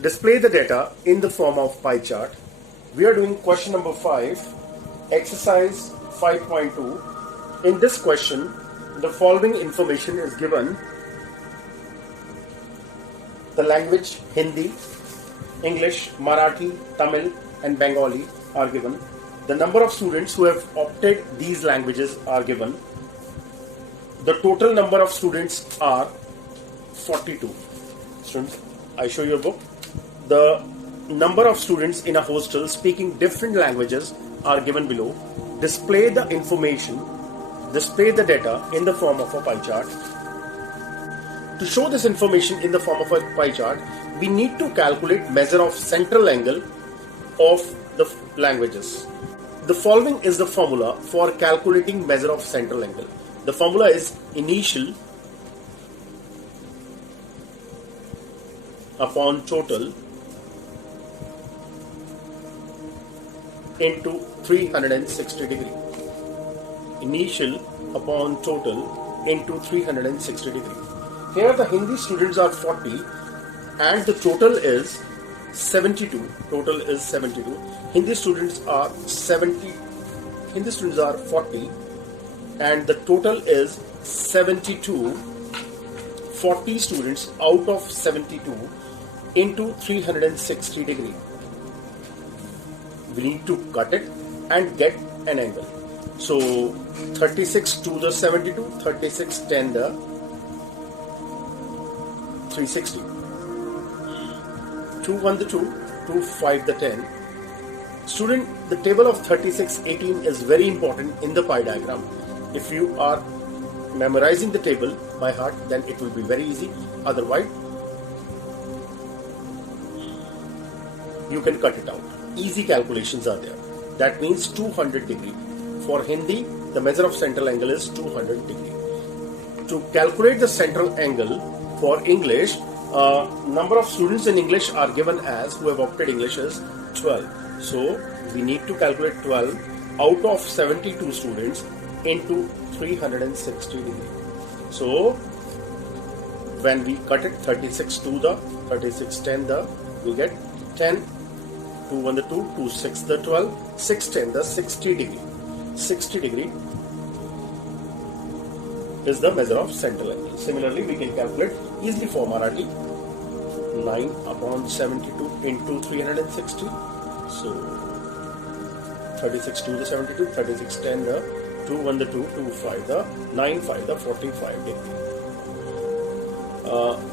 display the data in the form of pie chart. We are doing question number 5, exercise 5.2. In this question, the following information is given. The language Hindi, English, Marathi, Tamil and Bengali are given. The number of students who have opted these languages are given. The total number of students are 42. Students, I show you a book. The number of students in a hostel speaking different languages are given below. Display the information, display the data in the form of a pie chart. To show this information in the form of a pie chart, we need to calculate measure of central angle of the languages. The following is the formula for calculating measure of central angle. The formula is initial upon total into 360 degree. Initial upon total into 360 degree. Here the Hindi students are 40 and the total is 72. Total is 72. Hindi students are 40 and the total is 72. 40 students out of 72 into 360 degree. We need to cut it and get an angle. So 36 to the 72, 36 10 the 360. 2 1 the 2, 2 5 the 10. Student, the table of 36 18 is very important in the pie diagram. If you are memorizing the table by heart, then it will be very easy. Otherwise, you can cut it out. Easy calculations are there. That means 200 degree. For Hindi, the measure of central angle is 200 degree. To calculate the central angle for English, number of students in English are given as, who have opted English, is 12. So we need to calculate 12 out of 72 students into 360 degree. So when we cut it, 36 to the 36 10 the, we get 10, 2 1 the 2, 2 6 the 12, 6 10 the 60 degree. 60 degree is the measure of central angle. Similarly, we can calculate easily for Marathi. 9 upon 72 into 360. So 36 to the 72, 36 10 the 2 1 the 2, 2 5 the 9 5 the 45 degree.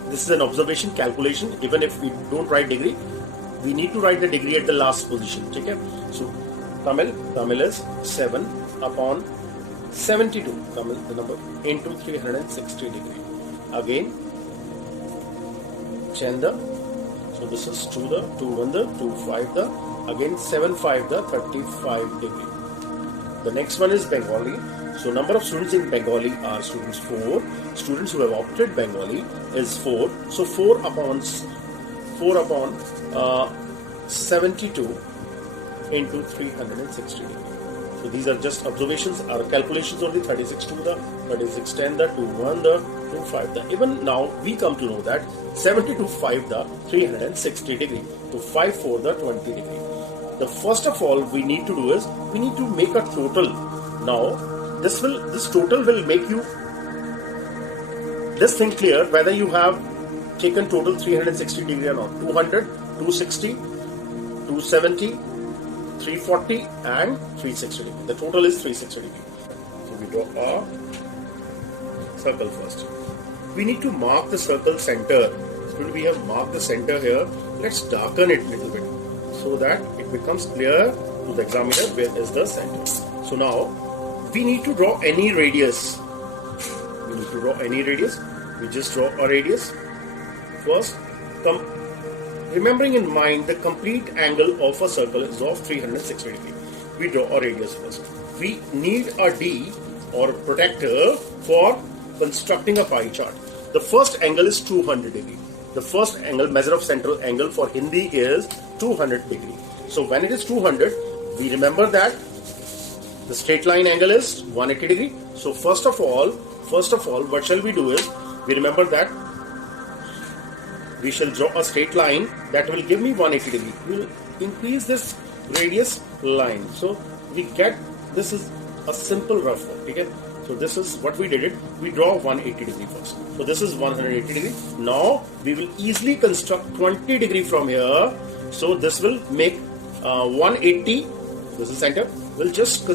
This is an observation calculation. Even if we don't write degree, we need to write the degree at the last position. Okay? So Tamil is 7 upon 72, Tamil the number, into 360 degree. Again, Chenda, so this is 2 the, 2 1 the, 2 5 the, again 7 5 the 35 degree. The next one is Bengali. So number of students in Bengali are students 4. Students who have opted Bengali is 4. So 4 upon 72 into 360 degree. So these are just observations or calculations only. 36 to the, 36 10 the, 2 1 the, 2 5 the. Even now we come to know that 72 5 the 360 degree to 5 4 the 20 degree. The first of all we need to do is we need to make a total. Now this total will make you this thing clear whether you have taken total 360 degree or not. 200, 260, 270, 340 and 360 degree. The total is 360 degree. So we draw a circle first. We need to mark the circle center. So we have marked the center here. Let's darken it a little bit so that it becomes clear to the examiner where is the center. So now we need to draw any radius. We just draw a radius. First, remembering in mind the complete angle of a circle is of 360 degree. We draw a radius first. We need a D or protector for constructing a pie chart. The first angle is 200 degree. The first angle, measure of central angle for Hindi is 200 degree. So when it is 200, we remember that the straight line angle is 180 degree. So first of all, what shall we do is, we remember that we shall draw a straight line that will give me 180 degree. We will increase this radius line. So we get, this is a simple rough one. Okay? So this is what we did it. We draw 180 degree first. So this is 180 degree. Now we will easily construct 20 degree from here. So this will make 180. This is center. We'll just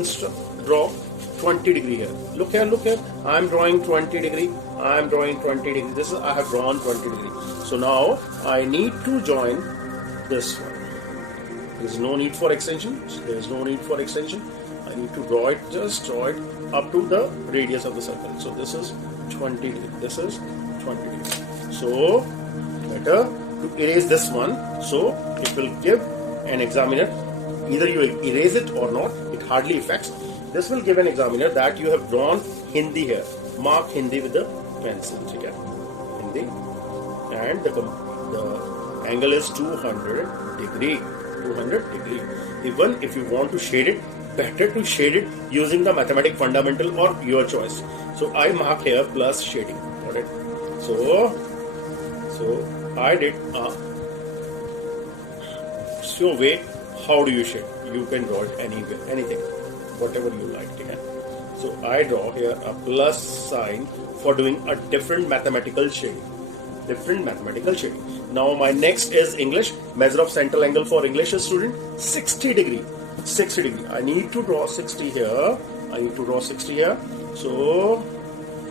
draw 20 degree here. Look here, look here. I am drawing 20 degree. I am drawing 20 degree. This is, I have drawn 20 degree. So now I need to join this one. There is no need for extension. There is no need for extension. I need to draw it, just draw it up to the radius of the circle. So this is 20 degree. This is 20 degree. So better to erase this one. So it will give an examiner, either you will erase it or not, it hardly affects. This will give an examiner that you have drawn Hindi here. Mark Hindi with the pencil. Okay? Hindi. And the angle is 200 degree. 200 degree. Even if you want to shade it, better to shade it using the mathematical fundamental or your choice. So I mark here plus shading. Got it? So I did so way. How do you shade? You can draw it anywhere, anything, whatever you like. Okay? So I draw here a plus sign for doing a different mathematical shading. Different mathematical shading. Now my next is English. Measure of central angle for English student 60 degree. 60 degree. I need to draw 60 here. I need to draw 60 here. So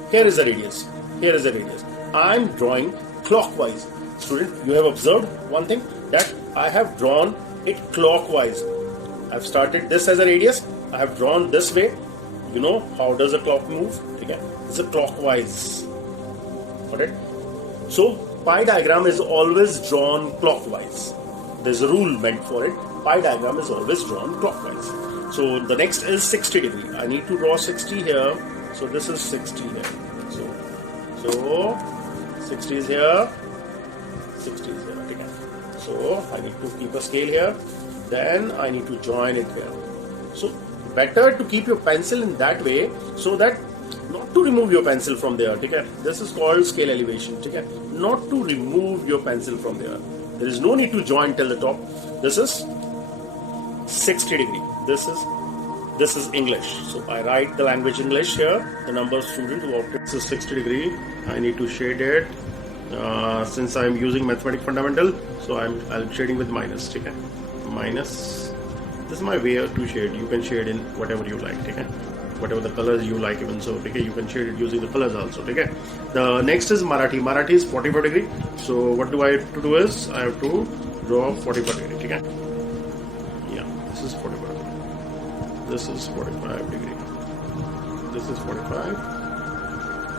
here is the radius. Here is the radius. I am drawing clockwise. Student, you have observed one thing, that I have drawn it clockwise. I have started this as a radius. I have drawn this way. You know how does a clock move? Okay. It's a clockwise. Got it? So pi diagram is always drawn clockwise. There's a rule meant for it. Pi diagram is always drawn clockwise. So the next is 60 degree. I need to draw 60 here. So this is 60 here. So 60 is here. 60 is here. Okay. So I need to keep a scale here. Then I need to join it here. So better to keep your pencil in that way, so that not to remove your pencil from there. Okay? This is called scale elevation. Okay? Not to remove your pencil from there. There is no need to join till the top. This is 60 degree. This is English. So I write the language English here. The number of students who opted. This is 60 degree. I need to shade it. Since I am using mathematical fundamental, so I'm shading with minus. Okay? Minus. This is my way to shade. You can shade in whatever you like. Okay? Whatever the colors you like, even so. Okay? You can shade it using the colors also. Okay? The next is Marathi. Marathi is 45 degree. So what do I have to do is I have to draw 45 degree. Okay? Yeah, this is 45 degree. This is 45 degree. This is 45.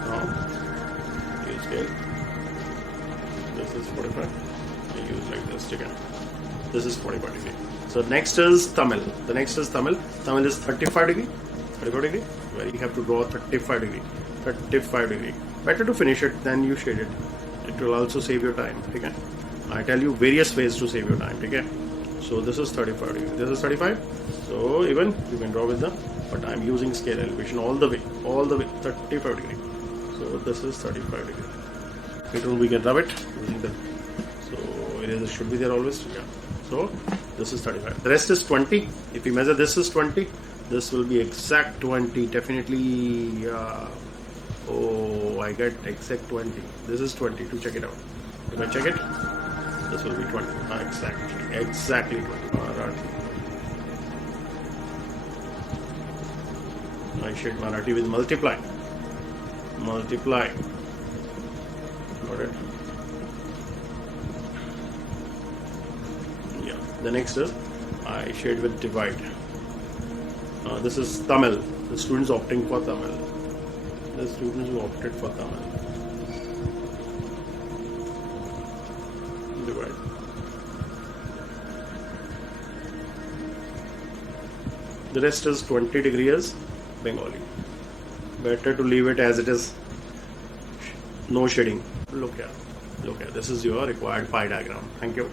Now use scale. This is 45. I use like this. Okay? This is 45 degree. So next is Tamil. The next is Tamil. Tamil is 35 degree. 35 degree. Where you have to draw 35 degree. 35 degree. Better to finish it than you shade it. It will also save your time. Okay? I tell you various ways to save your time. Okay? So this is 35 degree. This is 35. So even you can draw with the, but I'm using scale elevation all the way. 35 degree. So this is 35 degree. Later we can rub it using the. So eraser should be there always. Yeah. So this is 35. The rest is 20. If you measure, this is 20. This will be exact 20. Definitely. Oh, I get exact 20. This is 20 to check it out. If I check it, this will be 20. Exactly 20. I shade Marathi with multiply. Multiply. Got it. Yeah. The next is I shade with divide. This is Tamil. The students opting for Tamil. The students who opted for Tamil. Divide. The rest is 20 degrees Bengali. Better to leave it as it is. No shading. Look here. This is your required pi diagram. Thank you.